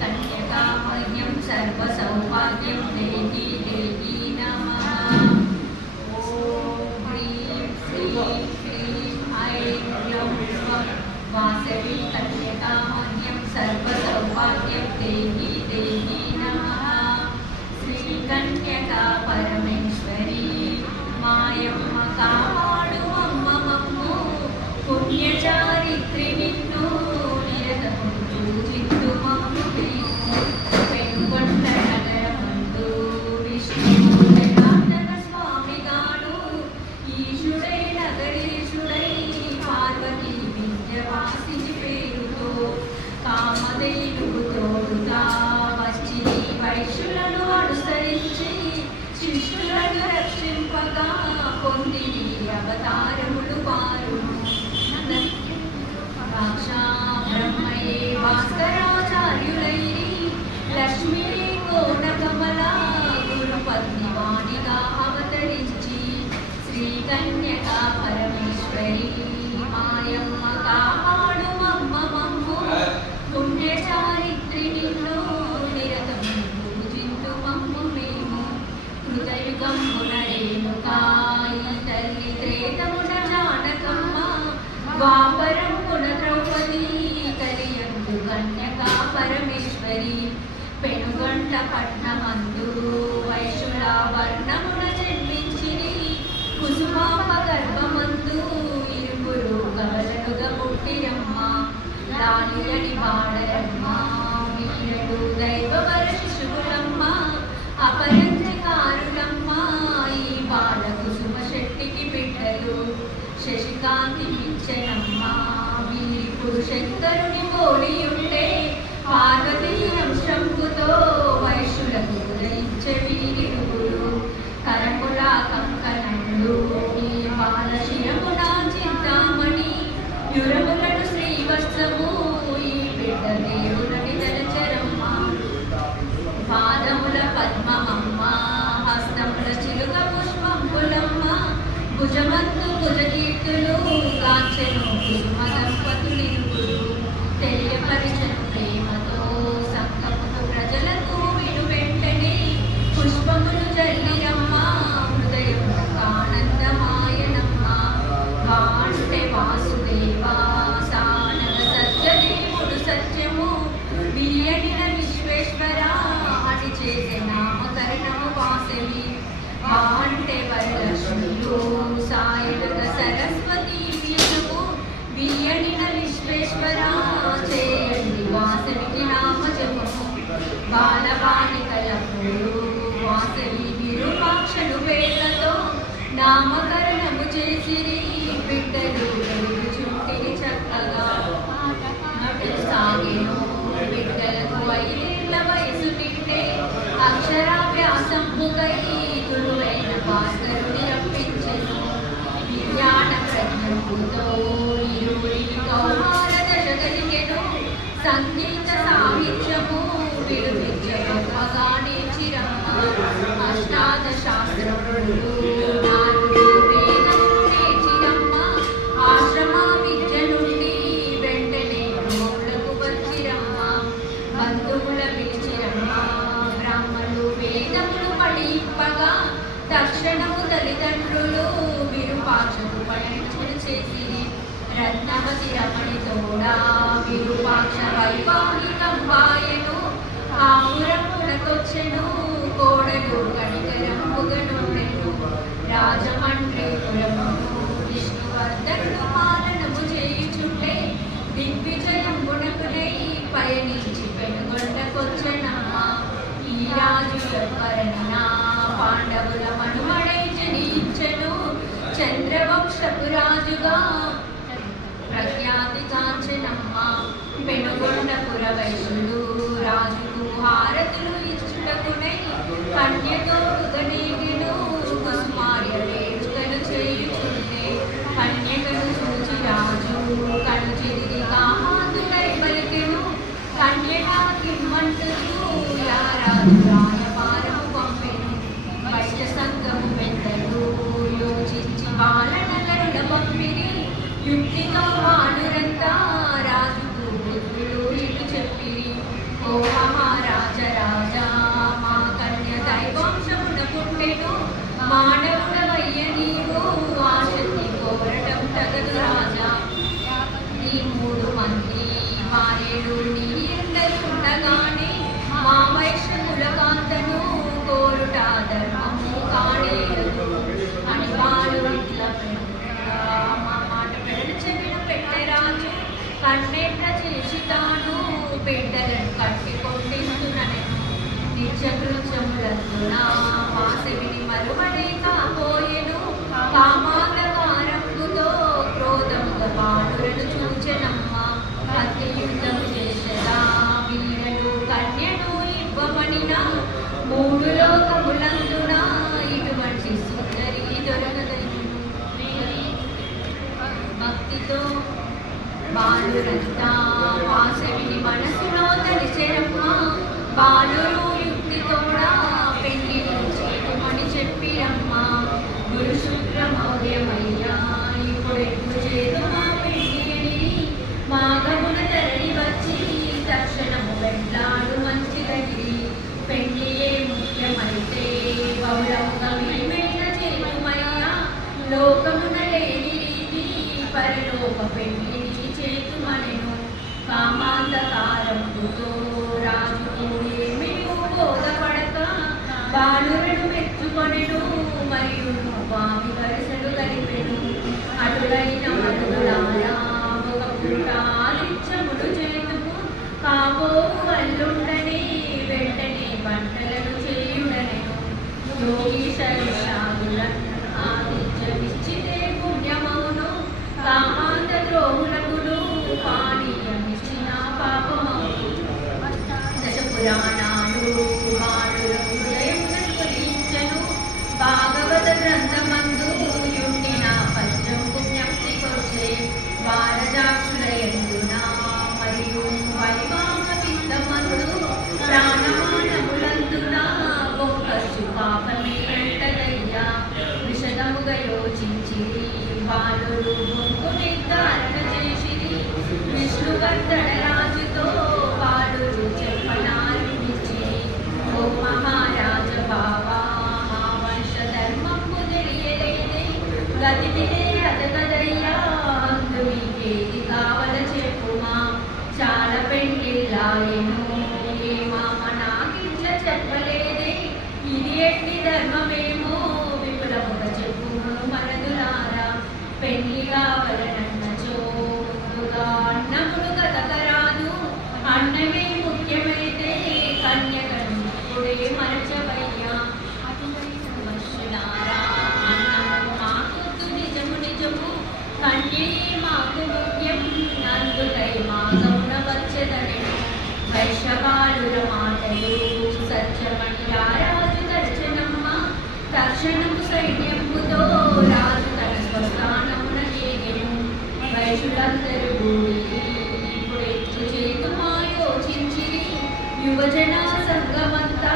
कन्यकामह्यं सर्वसौभाग्यं देहि देहि नमः। ॐ ह्रीं श्रीं क्लीं ऐं ग्लौं वासवी कन्यकामह्यं सर्वसौभाग्यं देहि देहि नमः। श्रीकन्यका परमेश्वरी मायम्म कापाडु अम्म मम्मु पुण्यचारित्रि निन्नु निरतము పూజింతు మమ్ము పెనుగొండ నగరమందు విష్ణువు కార్తక స్వామిగాను ఈశుడై నగరీశుడై పార్వతీ వింధ్యవాసిని పేరుతో కామధేనువు తోడుగా వచ్చి వైశ్యులను అనుసరించి శిష్యులను రక్షింపగా పొందిని అవతారములు వారును. సాక్షా బ్రహ్మయే భాస్కరాచార్యులైరి లక్ష్మీ కోనకమల గురుపత్ని వాణిగా అవతరించి శ్రీకన్యకా పరమేశ్వరి మాయమ్మ కాపాడు అమ్మ మమ్ము పుణ్యచారిత్రి నిన్ను నిరతము పూజింతు మమ్ము మేము. హృదయుగమ్మున రేణుకాయి తల్లి త్రేతమున జానకమ్మ ద్వాపరమున ద్రౌపది కలియందు కన్యకా పరమేశ్వరి పెనుగొండ పట్నమందు వైశుల వర్ణమున జన్మించిరి కుసుమాంబ గర్భమందు ఇరువురు కవలలుగా పుట్టిరమ్మ రాణియని వాడరమ్మ వీరుడు దైవవర శిశువులమ్మ అపరంజకారులమ్మ ఈ బాల కుసుమ శెట్టికి బిడ్డలు శశికాంతి ఇచ్చనమ్మ వీరి పురుషంకరుని పోలి ఉండే పార్వతీ అంశంపుతో వైశ్యులకు ఉదయించే వీరిరువురు కరముల కంకణములు ఈ బాల శిరమున చింతామణి యురములను శ్రీవత్సము ఈ బిడ్డ దేవులని తలచరమ్మ. పాదముల పద్మమమ్మ హస్తముల చిలుక పుష్పంబులమ్మ భుజమంతు భుజకీర్తులు కాంచెను కుసుమ దంపతులిరువురు తెలియపరిచను ప్రేమతో సంకమును ప్రజలకు విను వెంటనే పుష్పములు జల్లిరమ్మ హృదయము ఆనందమాయనమ్మ. వాంటే వాసుదేవ సానగ సత్యదేవుడు సత్యము బియ్యడిన విశ్వేశ్వర అని చేసే నామకరణము వాసవి. వాంటే వరలక్ష్మియు సాయనగ సరస్వతి విష్ణువు బియ్యడిన విశ్వేశ్వర చేయండి వాసవికి నామజపము. బాలబాలికలప్పుడు వాసవి విరూపాక్షను పేర్లతో నామకరణము చేసిరి బిడ్డలు వెలుగుచుంటిని చక్కగా నటులు సాగెను బిడ్డలకు 5 ఏళ్ల వయసు నిండే అక్షరాభ్యాసంపుకై గురువైన భాస్కరుని రప్పించెను. విజ్ఞాన ప్రజ్ఞతో ఇరువురికి కౌమార దశ కలిగెను. సంగీత సాహిత్యము విడువిద్య గొప్పగా నేర్చిరమ్మ. అష్టాదశాస్త్రములు 4 వేదములు నేర్చిరమ్మ. ఆశ్రమ విద్య నుండి వెంటనే గృహములకు వచ్చిరమ్మ. బంధువుల పిలిచిరమ్మ. బ్రాహ్మణులు వేదములు పఠింపగా తక్షణము తల్లిదండ్రులు విరూపాక్షకు పఠించులు చేసిరి. రత్నవతి రమణి తోడా విరూపాక్ష వైవాహికంబాయను ఆపురమునకొచ్చెను. కోడలు కణికరంబుగనుండెను. రాజమండ్రిపురమును విష్ణువర్ధనుడు పాలనము చేయుచుండే దిగ్విజయంబునకునై పయనించి పెనుగొండకొచ్చెనమ్మ. ఈ రాజు ఎవ్వరన్నా పాండవుల మనుమడై జనించెను. చంద్రవంశపు రాజుగా ప్రఖ్యాతి కాంచెనమ్మ. పెనుగొండపుర వైశ్యుడు రాజుకు హారతులు ఇచ్చుటకునై కన్యతో ఉదనీగిను. కుసుమార్య వేడుకలు చేయుచుండే కన్యకను చూచి రాజు కను చెదిరి కామాతులై పలికెను. కన్యక కిమ్మంటుచు యా రాజు రాయబారము పంపెను. వైశ్య సంఘము పెద్దలు యోచించి బాలనగరుల పంపిరి. యుక్తితో వానురంతా రాజుకు బుద్ధులు ఇటు చెప్పిరి. ఓ తగదు రాజా. ఈ 3 మంది మారేడు నీ ఎండలుండగానే మా వైష్ణవుల కాంతను కోరుట ధర్మము కానేరదు అని వాళ్ళు ఇట్లా మా మాట పెడలు చెవిన పెట్టరాజు కన్నెట్ల చేసి తాను బిడ్డలను కట్టి కొట్టిస్తున్నను నిత్యకృత్యములందున వాసవిని మరువలేకపోయెను కామాంధకారముతో క్రోధముగా బాలులను చూచెనమ్మ కత్తి యుద్ధం చేసెదా వీరను కన్యను ఇవ్వమనిన 3 లోకములందున ఇటువంటి సుందరి దొరకదను. భక్తితో బాలురంతా వాసవిని మనసులో తలిచెరమ్మ బాలురు యుక్తితోడా పెళ్లిని చేయమని చెప్పిరమ్మ. గురు శుక్రమౌర్యమయ్యా ఇప్పుడెప్పుడు చేతుమా పెళ్లి మాగమున తరలి వచ్చి తక్షణము వెంటాడు మంచిదని పెళ్లియే ముఖ్యమైతే బహుళముగా మేమైనా చేతుమయ్యా లోకమున లేని రీతి పరలోక పెళ్లిని చేతుమనెను. కామాంధకారముతో రాజుకు ఏమియూ బోధపడక బాలురను మెచ్చుకొనెను మరియు స్వామి వరుసలు కలిపెను. అటులైన మరుదులారా ఒక పూట ఆలిత్యములు చేతుము కాబోవు అల్లుండని వెంటనే పంటలను చేయుడనెను. యోగీశైషాదుల ఆదిత్యమిచ్చితే పుణ్యమౌను కామాంధ ద్రోహులకును పానీయమిచ్చిన పాపమౌను. దశ పురాణాలు బాలుల హృదయం స్ఫురించెను భాగవత గ్రంథమందు యుండిన పద్యం పుణ్యక్తికొచ్చే వారజాక్షులయందున మరియు వైవాహ విత్తమందు ప్రాణమానములందున బొక్కచ్చు పాపమే ఎంటదయ్యా విషదముగా యోచించి బాలురు బొంకు నిర్ధారణ చేసిరి. విష్ణువర్ధనరాజుతో బాలురు చెప్పనారంభించి ఓ మహారాజ బావా మా వంశ ధర్మము తెలియలేదే గతివిదే అదగదయ్యా అందు మీకేది కావల చెప్పుమా చాలా పెళ్ళిళ్ళాయను ఏ మామ నాకిట్ల చెప్పలేదే ఇది ఎట్టి ధర్మమేమో విపులముగా చెప్పుము మనదులారా. పెళ్లి కావలనన్నచో ముందుగా అన్నమును గతకరాదు అన్నమే ముఖ్యమైతే కన్యకను ఇప్పుడే మరచవయ్యా. మనుషులారా అన్నము మాకొద్దు నిజము నిజము కన్యే మాకు ముఖ్యం అందుకై మాగమున వచ్చెదనెను. వైశ్యబాలుర మాటలు సత్యమని రారాజు దర్శనమ్మ తక్షణము సైన్యముతో రాజు తన స్వస్థానమున ఏగెను. వైశ్యులందరూ కూడి ఇప్పుడు ఎత్తు చేతుమా యోచించిరి యువజన సంగమంతా